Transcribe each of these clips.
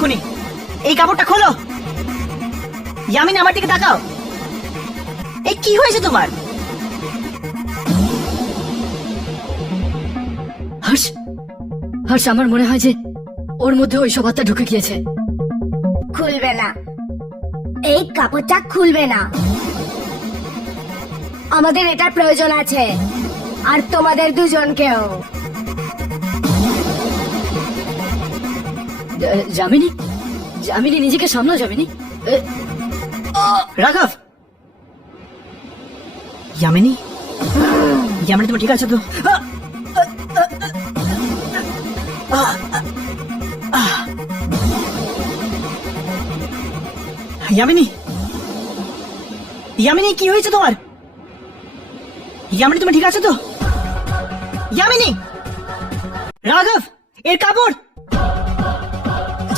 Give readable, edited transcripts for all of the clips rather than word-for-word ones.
এক্ষুনি এই কাপড়টা খোলো। ইয়ামিনী আমার দিকে তাকাও। এই কি হয়েছে তোমার? হর্ষ, হর্ষ, আমার মনে হয় যে ওর মধ্যে ওই সব আত্মা ঢুকে গিয়েছে। খুলবে না, এই কাপড়টা খুলবে না। আমাদের এটার প্রয়োজন আছে, আর তোমাদের দুজনকেও। যামিনী, যামিনী নিজেকে সামলাও। যামিনী, রাঘব, ইয়ামিনী, ইয়ামিনী তুমি ঠিক আছে তো? ইয়ামিনী, ইয়ামিনী কি হয়েছে তোমার? ইয়ামিনী তুমি ঠিক আছে তো? ইয়ামিনী, রাঘব এর কাপড়।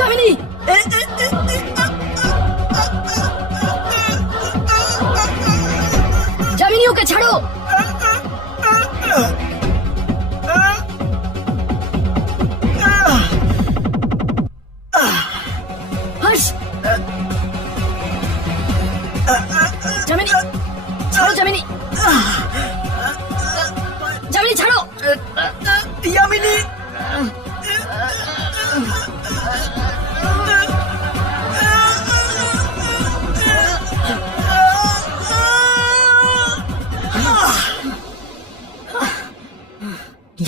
যামিনী, যামিনী ওকে ছাড়ো। হর্ষ, যামিনী ছাড়ো। যামিনী, যামিনী ছাড়ো। ইয়ামিনী,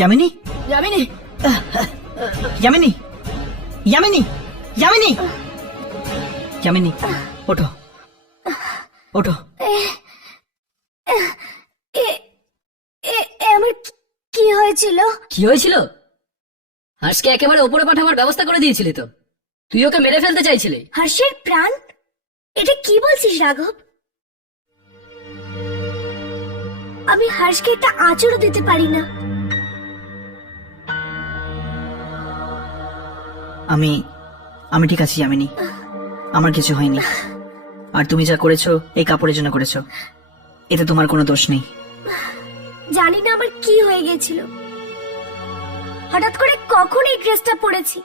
ইয়ামিনী, যামিনী, ইয়ামিনী, ইয়ামিনী, ইয়ামিনী, ইয়ামিনী, ওঠো, ওঠো। আমার কি হয়েছিল? কি হয়েছিল? হর্ষকে একেবারে ওপরে পাঠাবার ব্যবস্থা করে দিয়েছিলি তো। তুই ওকে মেরে ফেলতে চাইছিলি। হর্ষের প্রাণ? এটা কি বলছিস রাঘব? আমি হর্ষকে একটা আঁচড়ও দিতে পারি না। আমি ঠিক আছি ইয়ামিনী, আমার কিছু হয়নি। আর তুমি যা করেছো এই কাপড়ের জন্য করেছো, এতে তোমার কোনো দোষ নেই। জানি না আমার কি হয়ে গেছিল, হঠাৎ করে কখন এই ড্রেসটা পরেছি।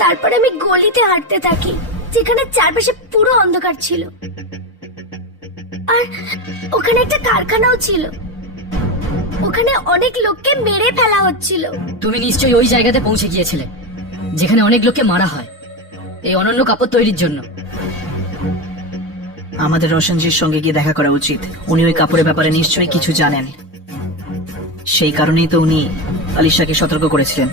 তারপরে আমি গলিতে হাঁটতে থাকি, যেখানে চারপাশে পুরো অন্ধকার ছিল, আর ওখানে একটা কারখানাও ছিল। ওখানে অনেক লোককে মেরে ফেলা হচ্ছিল। তুমি নিশ্চয়ই ওই জায়গাতে পৌঁছে গিয়েছিলে যেখানে অনেক লোককে মারা হয় এই অনন্য কাপড় তৈরির জন্য। আমাদের রোশনজির সঙ্গে গিয়ে দেখা করা উচিত। উনি ওই কাপড়ের ব্যাপারে নিশ্চয়ই কিছু জানেন। সেই কারণেই তো উনি আলিশাকে সতর্ক করেছিলেন।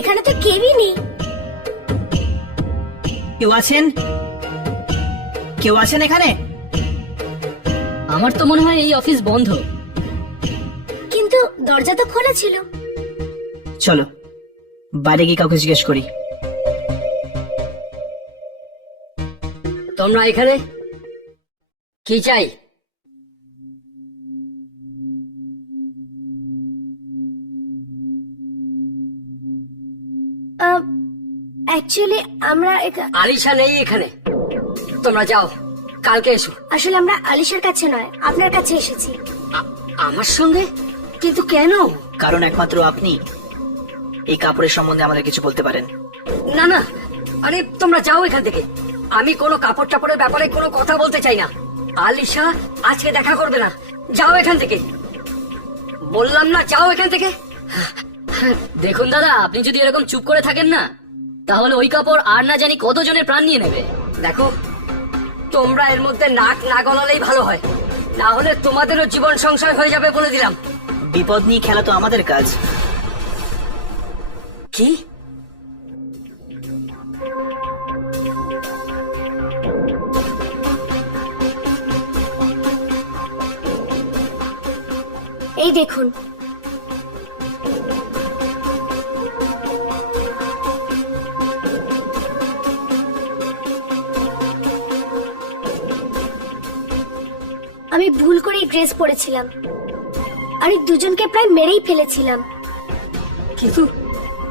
এখানে তো কেউই নেই। কেউ আছেন? কেউ আছেন এখানে? আমার তো মনে হয় এই অফিস বন্ধ। কিন্তু দরজা তো খোলা ছিল। চলো বাইরে গিয়ে কাউকে জিজ্ঞেস করি। তোমরা এখানে কি চাই? অ্যাকচুয়ালি আমরা আলিশা নেই এখানে, তোমরা যাও, কালকে এসো। আসলে আমরা আলিশার কাছে নয়, আপনার কাছে এসেছি। আমার সঙ্গে? কিন্তু কেন? কারণ একমাত্র আপনি এই কাপড়ের সম্বন্ধে আমাদের কিছু বলতে পারেন। না না, আরে তোমরা যাও এখান থেকে। আমি কোনো কাপড় টাপড়ের ব্যাপারে কোনো কথা বলতে চাই না। আলিশা আজকে দেখা করবে না, যাও এখান থেকে। বললাম না, যাও এখান থেকে। দেখুন দাদা, আপনি যদি এরকম চুপ করে থাকেন না, তাহলে ওই কাপড় আর না জানি কতজনের প্রাণ নিয়ে নেবে। দেখো, তোমরা এর মধ্যে নাক না গলালেই ভালো হয়, না হলে তোমাদেরও জীবন সংশয় হয়ে যাবে বলে দিলাম। বিপদ নিয়ে খেলা তো আমাদের কাজ। কি? এই দেখুন, আমি ভুল করে ড্রেস পরেছিলাম আর এই দুজনকে প্রায় মেরেই ফেলেছিলাম। কিন্তু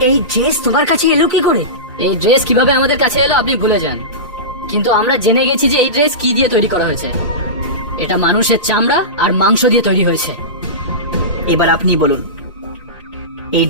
এই ড্রেস তোমার কাছে এলো কি করে? এই ড্রেস কিভাবে আমাদের কাছে এলো আপনি ভুলে যান, কিন্তু আমরা জেনে গেছি যে এই ড্রেস কি দিয়ে তৈরি করা হয়েছে। এটা মানুষের চামড়া আর মাংস দিয়ে তৈরি হয়েছে। এবার আপনি বলুন, এই